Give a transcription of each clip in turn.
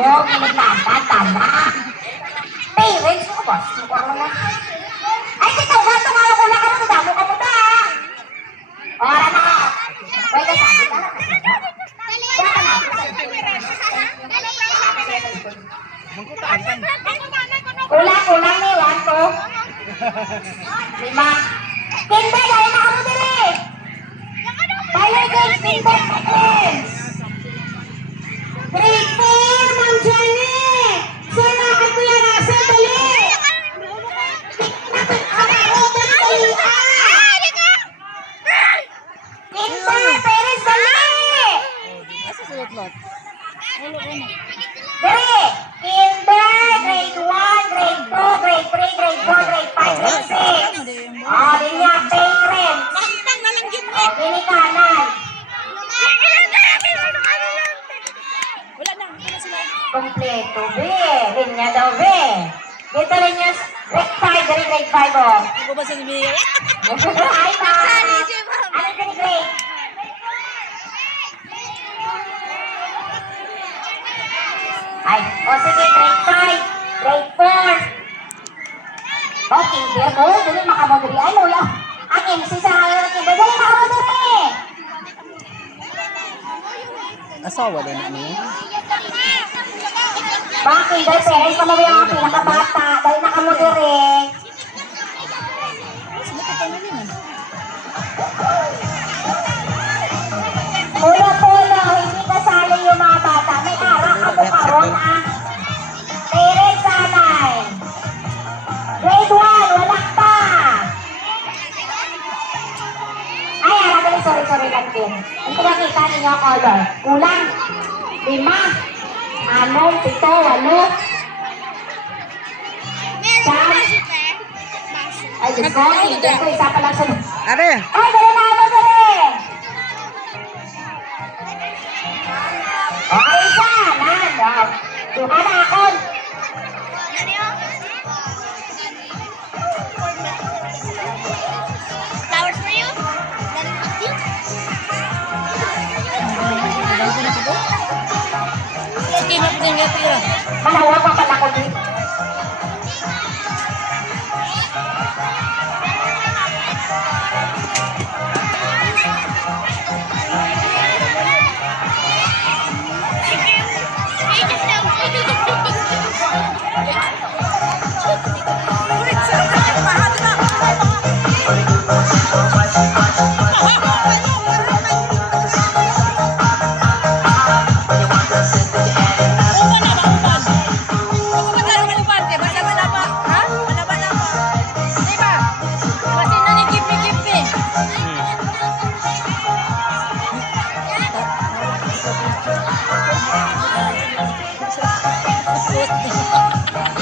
Huwag nagtatala. Parents mo ba? Sukarang na. Ay, ikaw nga, tumalo ko lang ka mo. Damo ka mo ta. Ora na. Wait, sabi ka lang. Kulang ni 1, 2, 5. Kinder, dahil na ka mo diri. Fire games, Kinder, friends. Grade 4, Ma'am Jenny. Sino ka Kuya Russell, dali. Kinder, parents, dali. Dali. Kinder, grade 1, grade 2, grade 3, grade 4, grade 5, grade 6. Oh, din niya, parents. Oh, gini kanan. Kompleto, be. Linya daw, be. Dito linya, grade 5, grade 5, oh. Ako ba sa niya? Hi, ma. Anong grade? Ay, o sige, grade 5, grade 4. Oh, kinder mo, dali makamodri. Ay, lola. Ang MC sa kayo ng kinder, dali makamodri. Asawa din namin. Mga kinder, parents, pamawi ang pinakabata. Dali nakamodri. Pulo, hindi kasali yung mga bata. May arak ako karon, ah. Parents, sanay. Grade 1, wala pa. Ay, dali, sorry lang din. Hindi nakita ninyo ang color. Kulang. 5, 6, 7, 8. Ay, Diyos ko, kinder ko, isa pa lang sa... Are! Ay, dali na ako, dali! Okay, isa, nan. Duha na ako. Flowers for you? Malawa pa pala ko dito.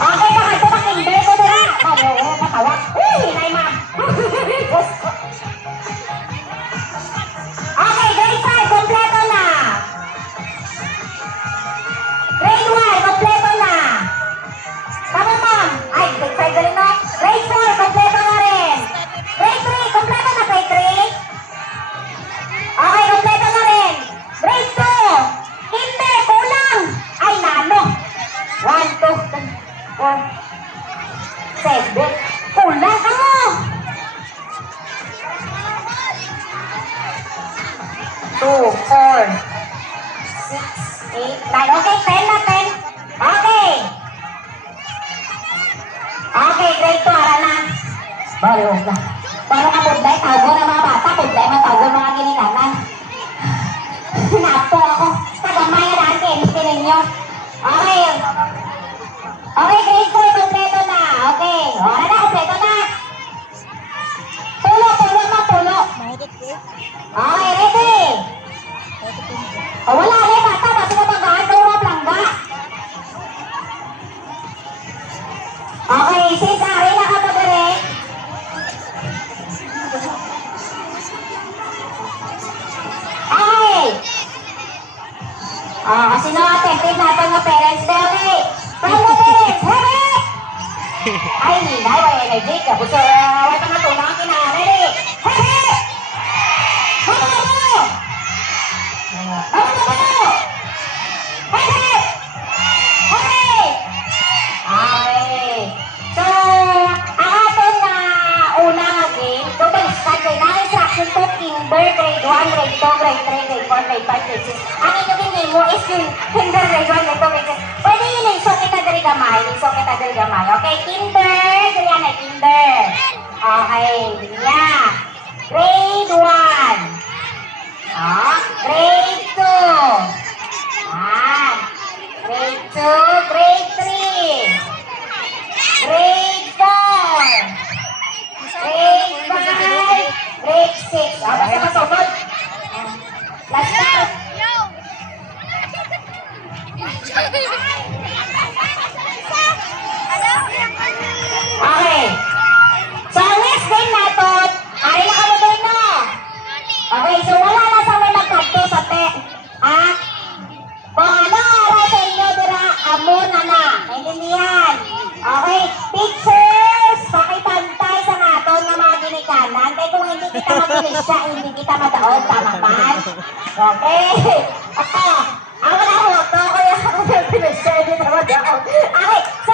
Okay, bakit ito ng kinder ko na? Oo, matawa. Uy, nay ma'am. Okay, grade 5, kompleto na. Grade 1, kompleto na. Tama, ma'am. Ay, grade 5 galing no? Grade 4, kompleto na rin. Grade 3, kompleto na grade 3. Okay, kompleto na rin. Grade 2, kinder, kulang. Ay, nano. 1, 2, 4, 7. Kulang ka mo. 2, 4, 6, 8, 9. Okay, 10 na 10. Okay. Okay, grade 2. Ara na. Baro ka. Baro ka pudlay. Tago na mga bata. Pudlay matago mga ginikanan. Napo ako. Tagamay na natin. Ninyo. Okay. Okay, grade 4. Kompleto na. Okay. Ara na. Kompleto na. Pulo. Okay, ready. O, wala rin. Bata. Basta na banggaan. Kaya mga plangga. Okay, sis. Ari na ka mo direct. Okay. Kasi na-attempted natin ng parents. Okay. From the parents. Ready? Ay, hinay. Way energy. Kapos sa way pa na tunang kinaan. Ready? Ready? Ready? kinder, grade 1, grade 2, grade 3, grade 4, grade 5, grade 6. Ang inyong name mo is yung kinder, grade 1, grade 2, grade 3. Pwede yun eh, so kita dari gamay, so kita dari gamay. Okay, kinder, ganyan ay kinder. Okay, ganyan. Grade 1. Grade 2. Yan. Grade 2, grade 3. Grade 4. Grade 5. Grade 6. Basta masunod. Last time. Okay. So, next game natin, ay nakamutin na. Okay, so wala na sa may magkakto sa te. Ha? Kung ano ara sa inyo, dira, amo na na. Naintindihan? Okay, pictures, pakipantay sa naton nga mga ginikanan. Kaya kung hindi kita magilisya, hindi kita madaog, tama man? Okay. Ako na hoto, kaya ako na pinisya, hindi na madaog. Okay, so,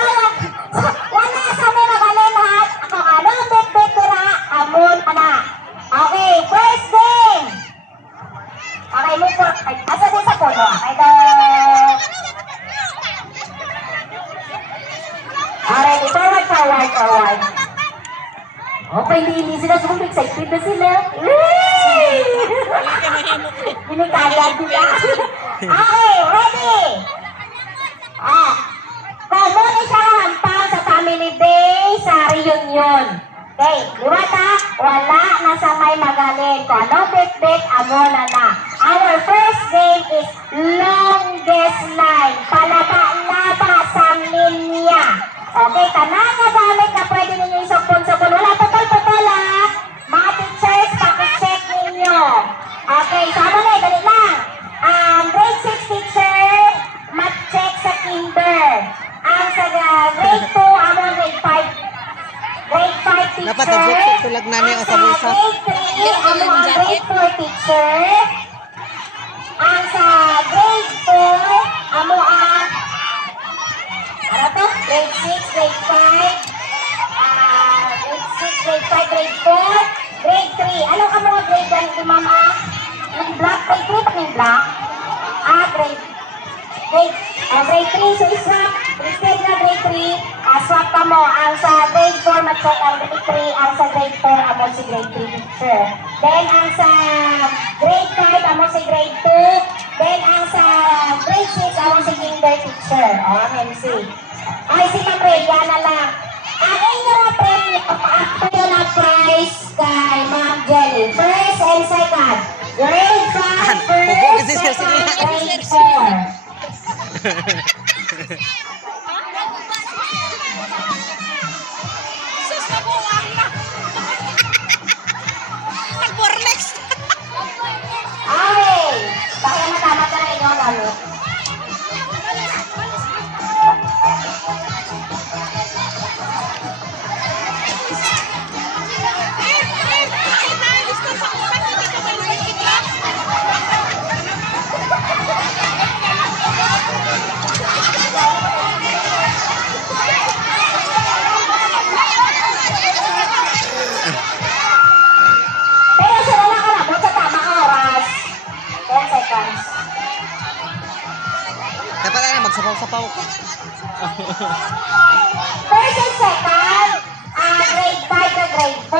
wala sa may magaling lahat. Kung ano, bet-bet dira, amo na na. Okay, first game. Okay, move for, asa din sa puno. Okay, alright, forward. Okay, hindi sila sumulong, excited na sila. Ginikayad nila. Okay, ready? Common siya hampang sa family day sa reunion. Okay, liwata, wala na sa may magaling. Kung ano bet-bet, amo na na. Our first game is longest line. Palaba-laba sa linya. Okay, tanang na gamit na pwede ninyo isapon-sapon. Wala putol-putol ha. Mga teachers, pakicheck ninyo. Okay, sama na, dali lang. Grade 6 teacher, mat-check sa kinder. Ang sa grade 2, amo grade 5. Grade 5 teacher. Dapat nag-zip tulag na niya sa bulsa. Grade 3, ano ang grade 4 teacher. Ang sa grade 4, ano ang ano to? Grade 6, grade 5. Grade 6, grade 5, grade 4. Grade 3. Ano ka mga grade yan si mama? Yung black, grade 3 pa yung black? Grade 3, so iswap. Instead na grade 3, swap ka mo. Ang sa grade 4, mag-check ang grade 3. Ang sa grade 4, amo si grade 3 teacher. Then, ang sa grade 5, amo si grade 2. Then, ang sa grade 6, amo si kinder teacher. MC. Ay, si Ma'am Rhea na lang. Ang inyong premium na prize kay Ma'am Jenny. First and second. Grade 5, first, second, grade 4. Okay. Baka matama ka na inyong gamit. Pero sa wala ka na, sa tamang oras. 10 seconds. Dapat na magsapaw-sapaw. First and second, grade 5 to grade 4.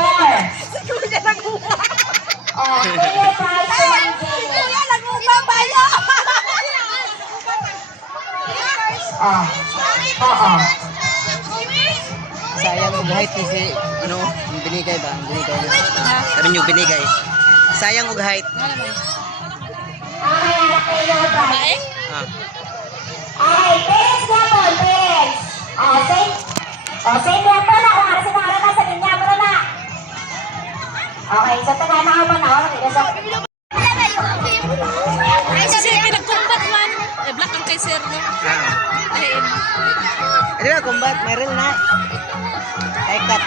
Clear prize to Ma'am Jenny. Oo. Sayang og height ni si ano, yung binigay ba? Yung binigay niya. Karon yung binigay. Sayang og height. Okay, anak kayo yung prize. Ah. Okay, parents niya po, parents. Same niya po na. Kung arasin na ka sa linya mo na. Okay, so taga na ako pa na. Ay, si Sir, pinagkumbat man. Black ang kay Sir, no? Ay, Ano na kumbat, Meryl na. Ay kat.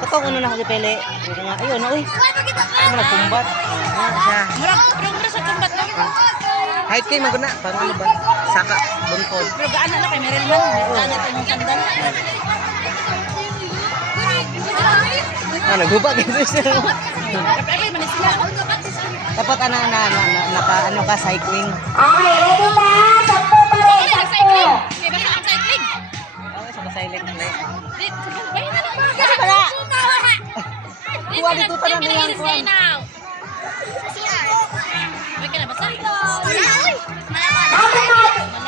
Katong ano na ako dipili. Ayun na uy. Ano na kumbat. Siya. murag sa kumbat, no? Height kay maguna pang ano ba? Saka bungkod. Pero gaan na kay Meryl man. Gaan na itong sandan. Ano gubat kasi siya. Kapag man sila. Dapat ano ka, cycling. Okay, ready na? 10 pa rin, 10. Cycling. Kaya basta ang cycling. Okay, sa cycling. Bayan na lang mga. Kasi pala. Dito Kuha dito pa na Dito niyan, kuha. now. May ka na basta? Dapat na.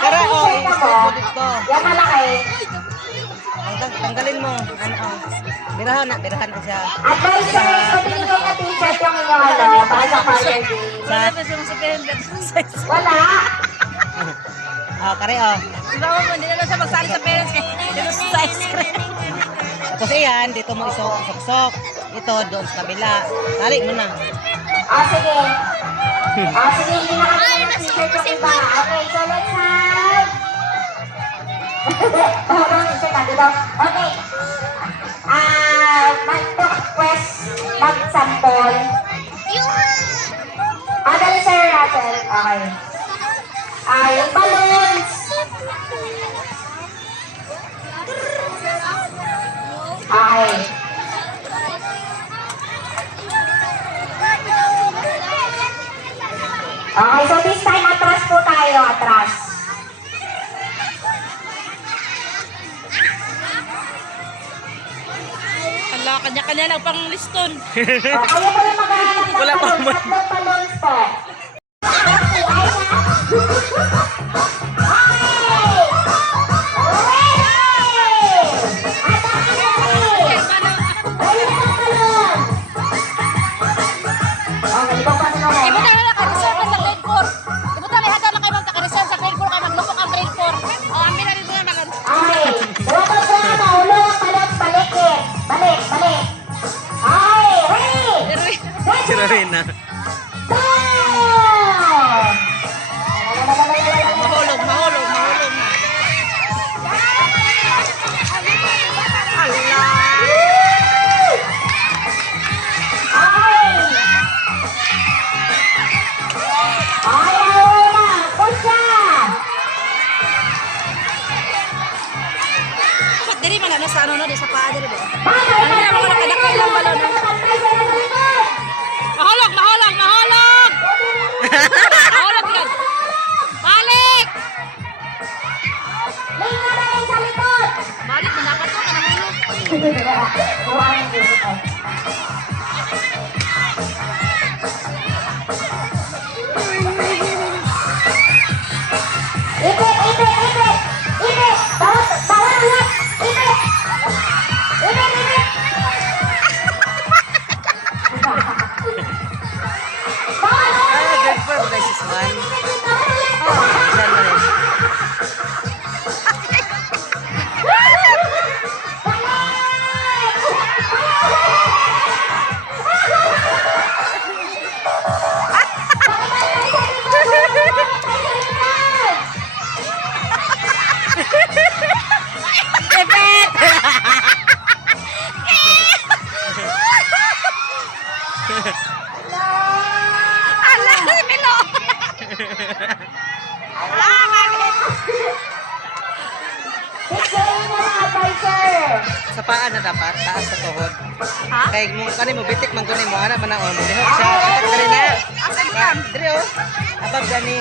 Tara, oh, T-shirt na mo. i-slide mo dito. Yan malaki. Tanggalin mo. Birahan ko siya. Advisor, pabili kayo na t-shirt yung inyo, para sa Father Day. Wala na siya masabihin dito sa size. Wala. Kare, oh. Bawa mo, hindi na lang siya magsali sa parents kaya dito sa size. Tapos yan, dito mo isok-sok. Ito, doon sa kabila. Tali mo na. Sige. Sige, hindi na kami ng t-shirt yung iba. Okay, so let's have... Okay. Mag-sample. Dali Sir Russell. Okay. Yung balloons. Okay. Okay, so this time atras po tayo, atras. Hala, kanya-kanya lang pang liston. Kayo po yung maghahanap ng Wala pa balloons. man. Tatlong balloons po. Okay, Aisha. Ibutan na lang ka-reserve sa grade 4. Ibutan na hada na kayo magka-reserve sa grade 4 kayo maglupok ang grade 4. O, ambil na rin mo na magan. Okay. Dapat po na mahulog ang balloons. Balik eh. Balik. Okay, ready? Si Lorena. Go! Mahulog na. Bakit diri man ano sa ano no, di sa paa diri ba? Mahulog. Mahulog yan. Balik! Balik, manakat to ka nahulog. Ipit! Bawal ulat! Ipit! Grade 4, this is 1. Saan mo rin? Ala, si Milo! Sa paa na dapat, taas sa tuhod. Ha? Kaya mo bitik man kunin mo, anak man na mo. Lihok siya, atak na rin na. Asa di kam? Diri oh. Abab gani.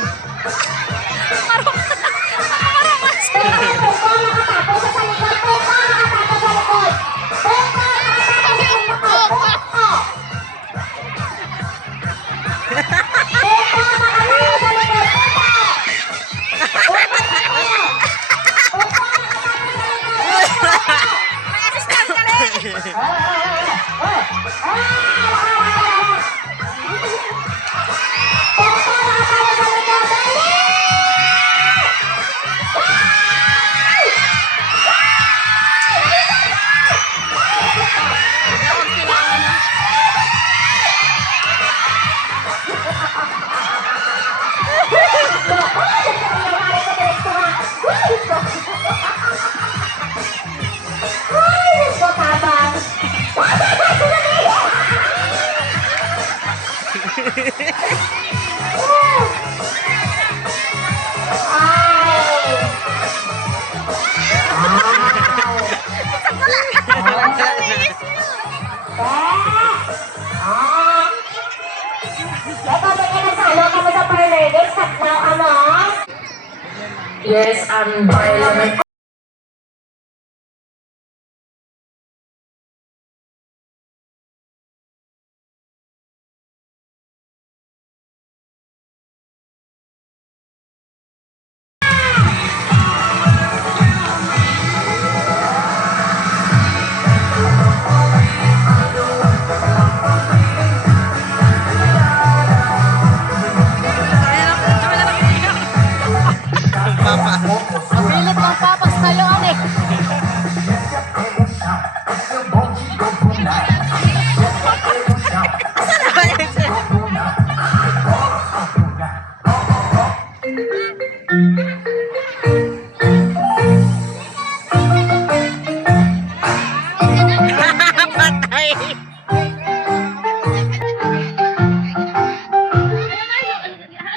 Ikaw ba kayo nagsalo ka mo sa parlor games? Tatlaw ka mo? Yes, I'm violent. Papa. Mapilit ng papas tayo, ane. Patay.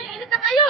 Init na kayo.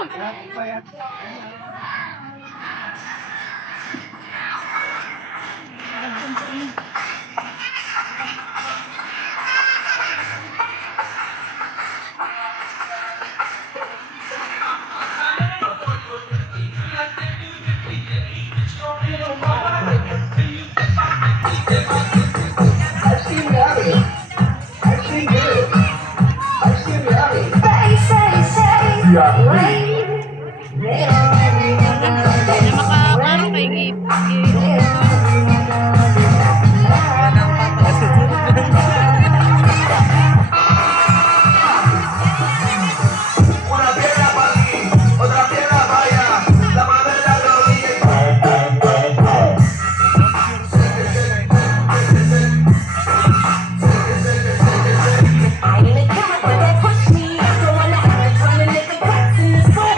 Yeah. Makaklaro kay Una pierna para aquí, otra pierna para allá, la mano en la rodilla. I ain't a cat, but that push me. So when I have trying to make a cut in the soul.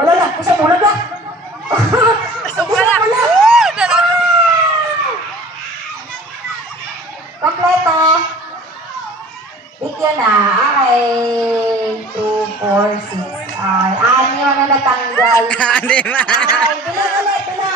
Wala na, isa bulag na. Isa bulag. Kompleto. Bigyan na. Okay. 2, 4, 6. Ay, 6 na natanggal. Hindi ba? Ay, bilang ulit, bilang.